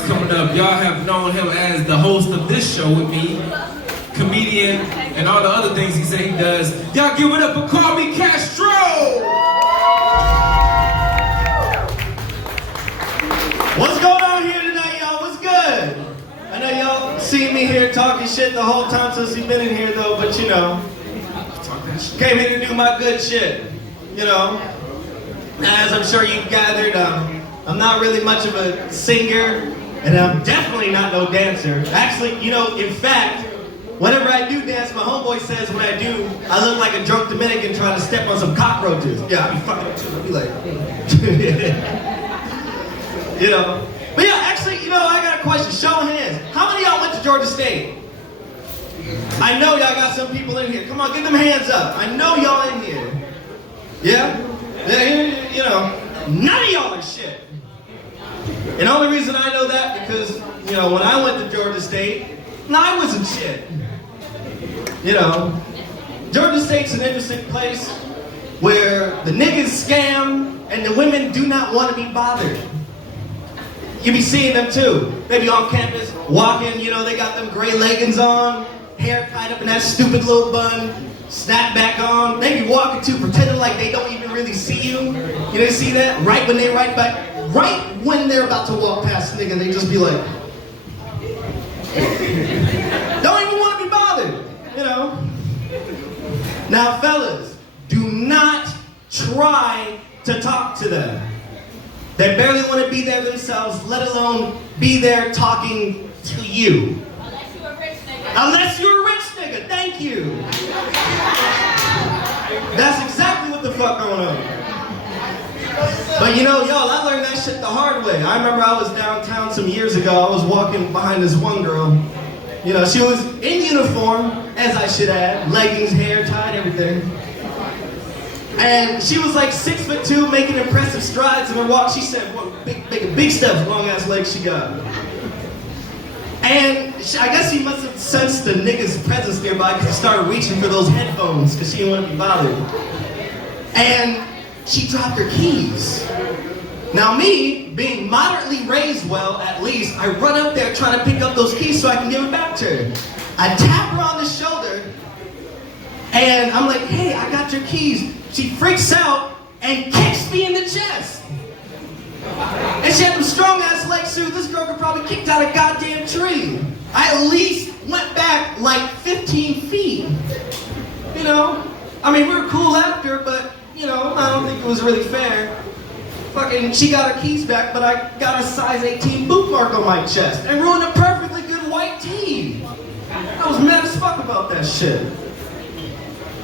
is coming up. Y'all have known him as the host of this show with me, comedian, and all the other things he said he does. Y'all give it up for Call Me Castro! What's going on here tonight, y'all? What's good? I know y'all seen me here talking shit the whole time since we've been in here, though, but you know, came here to do my good shit, you know. As I'm sure you've gathered, I'm not really much of a singer, and I'm definitely not no dancer. Actually, you know, in fact, whenever I do dance, my homeboy says when I do, I look like a drunk Dominican trying to step on some cockroaches. Yeah, I be fucking up too. I be like, you know. But yeah, actually, you know, I got a question. Show of hands. How many of y'all went to Georgia State? I know y'all got some people in here. Come on, get them hands up. I know y'all in here. Yeah? You know, none of y'all are shit. And the only reason I know that because, you know, when I went to Georgia State, I wasn't shit. You know, Georgia State's an interesting place where the niggas scam and the women do not want to be bothered. You be seeing them too. They be on campus, walking, you know, they got them gray leggings on, hair tied up in that stupid little bun, snap back on. They be walking too, pretending like they don't even really see you. You didn't see that? Right when they're about to walk past the nigga, they just be like, don't even want to be bothered, you know? Now, fellas, do not try to talk to them. They barely want to be there themselves, let alone be there talking to you. Unless you're a rich nigga. Unless you're a rich nigga, thank you. That's exactly what the fuck going on. But you know, y'all, I learned that shit the hard way. I remember I was downtown some years ago. I was walking behind this one girl. You know, she was in uniform, as I should add, leggings, hair tied, everything. And she was like 6'2", making impressive strides in her walk. She said, "What big steps, long ass legs she got." And I guess she must have sensed the nigga's presence nearby because she started reaching for those headphones because she didn't want to be bothered. And she dropped her keys. Now me, being moderately raised well, at least, I run up there trying to pick up those keys so I can give them back to her. I tap her on the shoulder, and I'm like, "Hey, I got your keys." She freaks out and kicks me in the chest. And she had them strong ass legs too. This girl could probably kick down a goddamn tree. I at least went back like 15 feet. You know? I mean, we were cool after, but, you know, I don't think it was really fair. Fucking, she got her keys back, but I got a size 18 boot mark on my chest and ruined a perfectly good white tee. I was mad as fuck about that shit.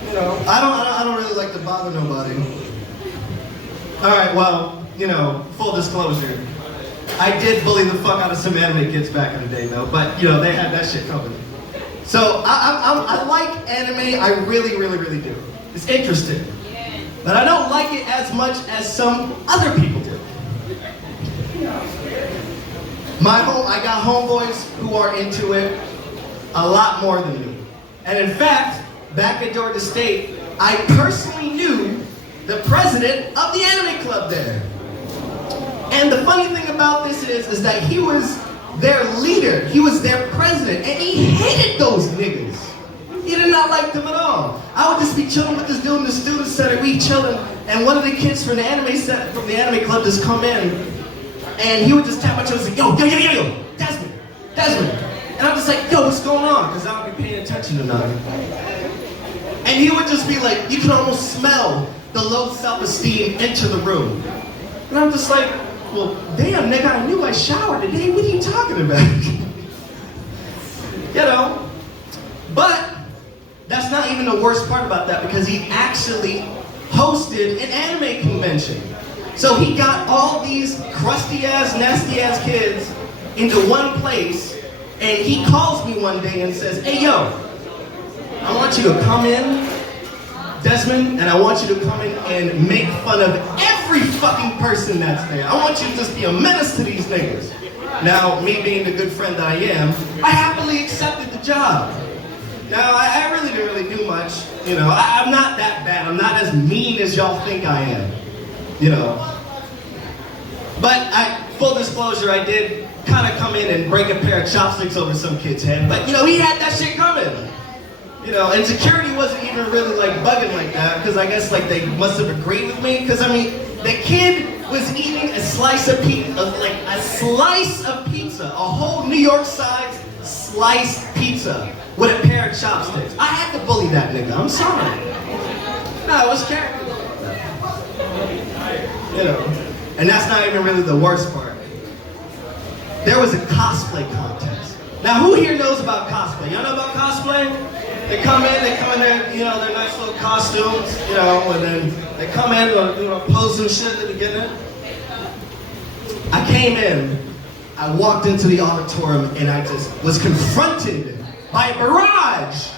You know, I don't really like to bother nobody. All right, well, you know, full disclosure, I did bully the fuck out of some anime kids back in the day, though. But you know, they had that shit covered. So I like anime. I really, really, really do. It's interesting, but I don't like it as much as some other people do. I got homeboys who are into it a lot more than me, and in fact, back at Georgia State, I personally knew the president of the anime club there. And the funny thing about this is that he was their leader, he was their president, and he hated those niggas. He did not like them at all. I would just be chilling with this dude in the student center, we chilling, and one of the kids from the anime club just come in, and he would just tap my shoulder and say, yo, Desmond. And I'm just like, yo, what's going on? Because I don't be paying attention to nothing. And he would just be like, you can almost smell the low self-esteem into the room. And I'm just like, well, damn, nigga, I knew I showered today. What are you talking about? You know? But that's not even the worst part about that because he actually hosted an anime convention. So he got all these crusty-ass, nasty-ass kids into one place, and he calls me one day and says, hey, yo, I want you to come in, Desmond, and I want you to come in and make fun of every fucking person that's there. I want you to just be a menace to these niggas. Now, me being the good friend that I am, I happily accepted the job. Now, I really didn't do much. You know, I'm not that bad. I'm not as mean as y'all think I am. You know. But full disclosure, I did kind of come in and break a pair of chopsticks over some kid's head, but you know, he had that shit coming. You know, and security wasn't even really like bugging like that, because I guess like they must have agreed with me, because I mean, the kid was eating a slice of pizza, a whole New York size sliced pizza with a pair of chopsticks. I had to bully that nigga, I'm sorry. No, it was character. You know, and that's not even really the worst part. There was a cosplay contest. Now, who here knows about cosplay? Y'all know about cosplay? They come in their, you know, their nice little costumes, you know, and then they come in, you know, pose and shit at the beginning. I came in, I walked into the auditorium, and I just was confronted by a barrage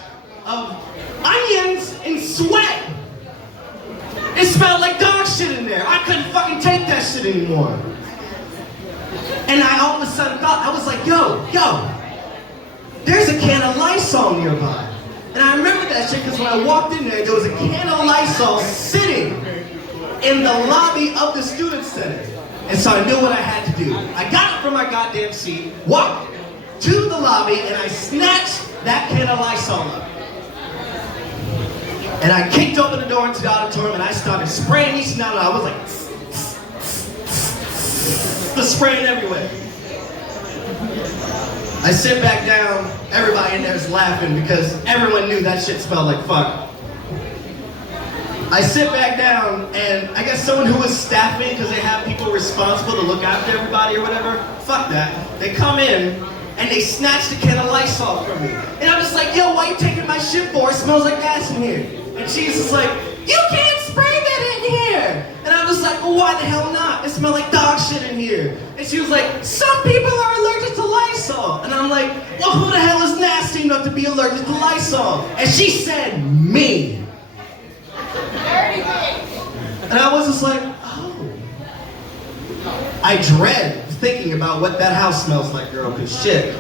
of onions and sweat. It smelled like dog shit in there. I couldn't fucking take that shit anymore. And I all of a sudden thought, I was like, yo, there's a can of Lysol nearby. And I remember that shit because when I walked in there was a can of Lysol sitting in the lobby of the Student Center. And so I knew what I had to do. I got up from my goddamn seat, walked to the lobby, and I snatched that can of Lysol up. And I kicked open the door into the auditorium and I started spraying each and I was like, just spraying everywhere. I sit back down, everybody in there is laughing because everyone knew that shit smelled like fuck. I sit back down and I guess someone who was staffing, because they have people responsible to look after everybody or whatever, fuck that. They come in and they snatched a can of Lysol from me. And I'm just like, yo, why you taking my shit for? It smells like gas in here. And she's just like, you can't spray that in here. And I'm just like, well, why the hell not? It smells like dog shit in here. And she was like, some people are allergic to Lysol. And I'm like, well, who the hell is nasty enough to be allergic to Lysol? And she said, me. And I was just like, oh. I dread thinking about what that house smells like, girl, because shit.